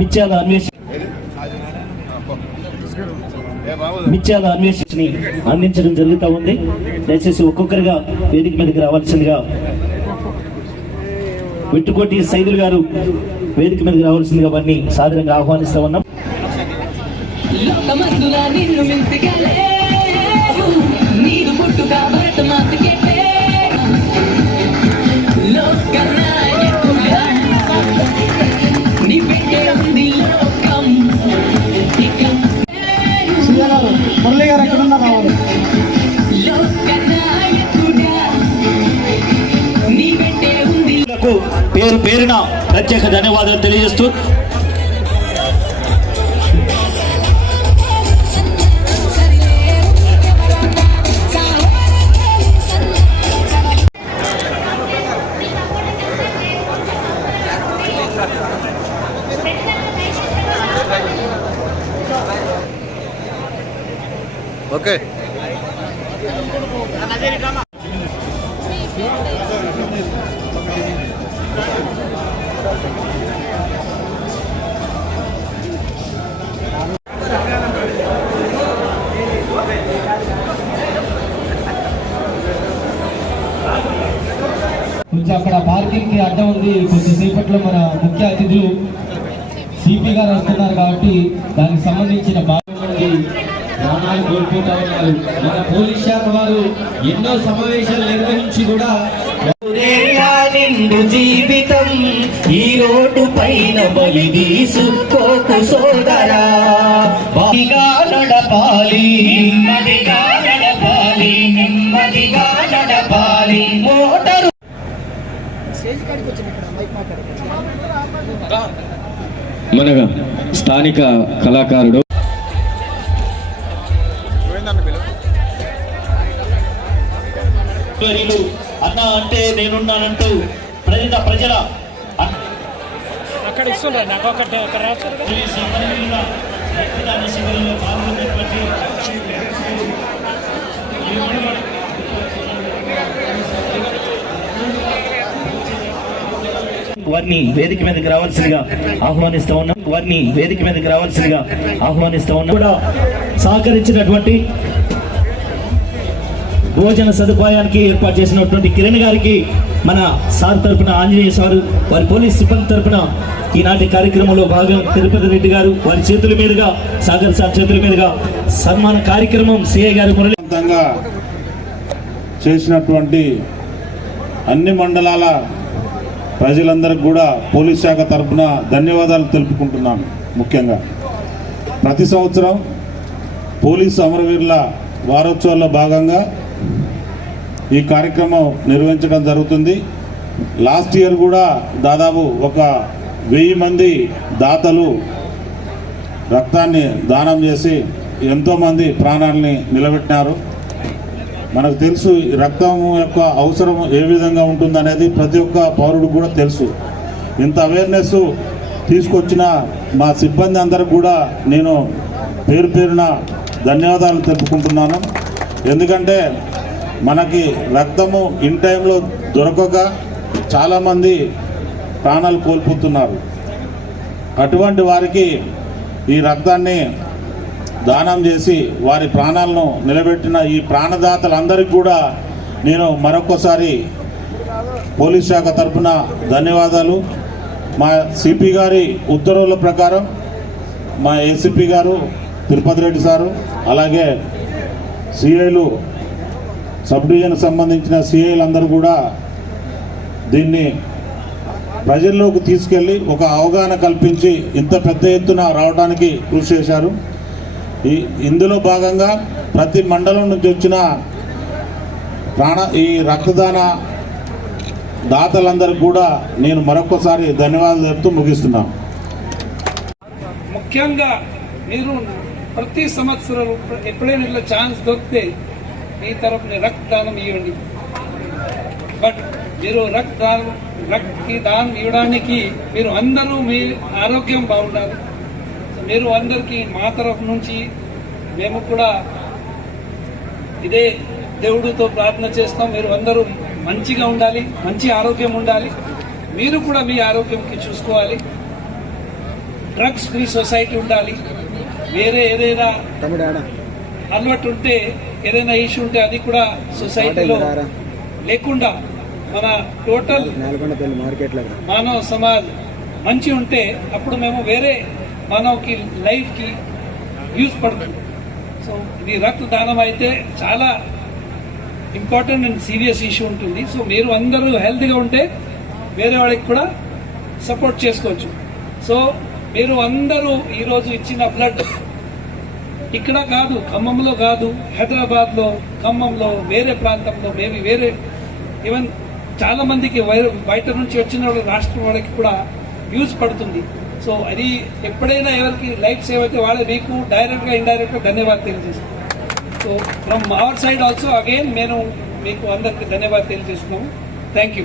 మిత్యాల అన్వేషణ మిత్యాల అన్వేషణని అందించడం జరుగుతూ ఉంది. దయచేసి ఒక్కొక్కరిగా వేదిక మీదకి రావాల్సిందిగా వెట్టుకోటి సైదులు గారు వేదిక మీదకి రావాల్సిందిగా వారిని సాధారణంగా ఆహ్వానిస్తూ ఉన్నాం. నీరు ఉంది లకు పేరు పేరున ప్రత్యేక ధన్యవాదాలు తెలియజేస్తూ ఓకే. కొంచెం అక్కడ పార్కింగ్కి అడ్డం ఉంది. కొద్దిసేపట్లో మన ముఖ్య అతిథులు సిపి గారు వస్తున్నారు కాబట్టి దానికి సంబంధించిన భాగం ప్రాణాలు కోల్పోతా ఉన్నారు. మన పోలీస్ శాఖ వారు ఎన్నో సమావేశాలు నిర్వహించి కూడా నిండు జీవితం ఈ రోడ్డు పైన బలి తీసుకోకు సోదరా. నడపాలి నెమ్మదిగా నడపాలి నెమ్మదిగా నడపాలి. మోటారు మన స్థానిక కళాకారుడు ఆధ్వర్యులు అన్న అంటే నేనున్నానంటూ ప్రజల ప్రజల అక్కడ నాకు ఒకటి శిబిరంలో పాల్గొన్నటువంటి వారిని వేదిక మీదకి రావాల్సిందిగా ఆహ్వానిస్తా ఉన్నాం. వారిని వేదిక మీదకి రావాల్సిందిగా ఆహ్వానిస్తా ఉన్నాం. కూడా సహకరించినటువంటి భోజన సదుపాయానికి ఏర్పాటు చేసినటువంటి కిరణ్ గారికి మన సార్ తరపున ఆంజనేయ సారు వారి పోలీస్ సిబ్బంది తరపున ఈనాటి కార్యక్రమంలో భాగం తిరుపతి రెడ్డి గారు వారి చేతుల మీదుగా సాగర్ సార్ చేతుల మీదుగా సన్మాన కార్యక్రమం సిఐ గారు మురళి చేసినటువంటి అన్ని మండలాల ప్రజలందరికీ కూడా పోలీస్ శాఖ తరఫున ధన్యవాదాలు తెలుపుకుంటున్నాను ముఖ్యంగా. ప్రతి సంవత్సరం పోలీసు అమరవీరుల వారోత్సవాల్లో భాగంగా ఈ కార్యక్రమం నిర్వహించడం జరుగుతుంది. లాస్ట్ ఇయర్ కూడా దాదాపు ఒక వెయ్యి మంది దాతలు రక్తాన్ని దానం చేసి ఎంతోమంది ప్రాణాలని నిలబెట్టినారు. మనకు తెలుసు ఈ రక్తం యొక్క అవసరం ఏ విధంగా ఉంటుందనేది ప్రతి ఒక్క పౌరుడు కూడా తెలుసు. ఇంత అవేర్నెస్ తీసుకొచ్చిన మా సిబ్బంది అందరికి కూడా నేను పేరు పేరున ధన్యవాదాలు తెలుపుకుంటున్నాను. ఎందుకంటే మనకి రక్తము ఇన్ టైంలో దొరకక చాలామంది ప్రాణాలు కోల్పోతున్నారు. అటువంటి వారికి ఈ రక్తాన్ని దానం చేసి వారి ప్రాణాలను నిలబెట్టిన ఈ ప్రాణదాతలందరికీ కూడా నేను మరొకసారి పోలీస్ శాఖ తరఫున ధన్యవాదాలు. మా సిపి గారి ఉత్తర్వుల ప్రకారం మా ఏసీపీ గారు తిరుపతి రెడ్డి సారు అలాగే సిఐలు సబ్ డివిజన్ సంబంధించిన సిఐలందరూ కూడా దీన్ని ప్రజల్లోకి తీసుకెళ్ళి ఒక అవగాహన కల్పించి ఇంత పెద్ద ఎత్తున రావడానికి కృషి చేశారు. ఈ ఇందులో భాగంగా ప్రతి మండలం నుంచి వచ్చిన ప్రాణ ఈ రక్తదాన దాతలందరికీ కూడా నేను మరొకసారి ధన్యవాదాలు చెప్తూ ముగిస్తున్నాను. ముఖ్యంగా మీరు ప్రతి సంవత్సరం ఎప్పుడైనా ఇట్లా ఛాన్స్ దొరికితే మీ తరపున రక్తదానం ఇవ్వండి బట్ మీరు రక్తదానం రక్త దానం ఇవ్వడానికి మీరు అందరూ మీ ఆరోగ్యం బాగుండాలి. మీరు అందరికీ మా తరఫు నుంచి మేము కూడా ఇదే దేవుడితో ప్రార్థన చేస్తాం. మీరు అందరూ మంచిగా ఉండాలి మంచి ఆరోగ్యం ఉండాలి. మీరు కూడా మీ ఆరోగ్యంకి చూసుకోవాలి. డ్రగ్స్ ఫ్రీ సొసైటీ ఉండాలి. వేరే ఏదైనా అలవాటు ఉంటే ఏదైనా ఇష్యూ ఉంటే అది కూడా సొసైటీలో లేకుండా మన టోటల్ మానవ సమాజ్ మంచి ఉంటే అప్పుడు మేము వేరే మానవకి లైఫ్కి యూజ్ పడుతుంది సో ఇది రక్తదానం అయితే చాలా ఇంపార్టెంట్ అండ్ సీరియస్ ఇష్యూ ఉంటుంది. సో మీరు అందరూ హెల్తీగా ఉంటే వేరే వాళ్ళకి కూడా సపోర్ట్ చేసుకోవచ్చు. సో మీరు అందరూ ఈరోజు ఇచ్చిన బ్లడ్ ఇక్కడ కాదు ఖమ్మంలో కాదు హైదరాబాద్లో ఖమ్మంలో వేరే ప్రాంతంలో మేబీ వేరే ఈవెన్ చాలా మందికి బయట నుంచి వచ్చిన వాళ్ళ రాష్ట్రం వాళ్ళకి కూడా యూజ్ పడుతుంది. సో అది ఎప్పుడైనా ఎవరికి లైఫ్ సేవ్ అయితే వాళ్ళ మీకు డైరెక్ట్గా ఇండైరెక్ట్గా ధన్యవాదాలు తెలియజేస్తాం. So from our side also again నేను మీకు అందరికి ధన్యవాదాలు తెలియజేస్తున్నాము థ్యాంక్ యూ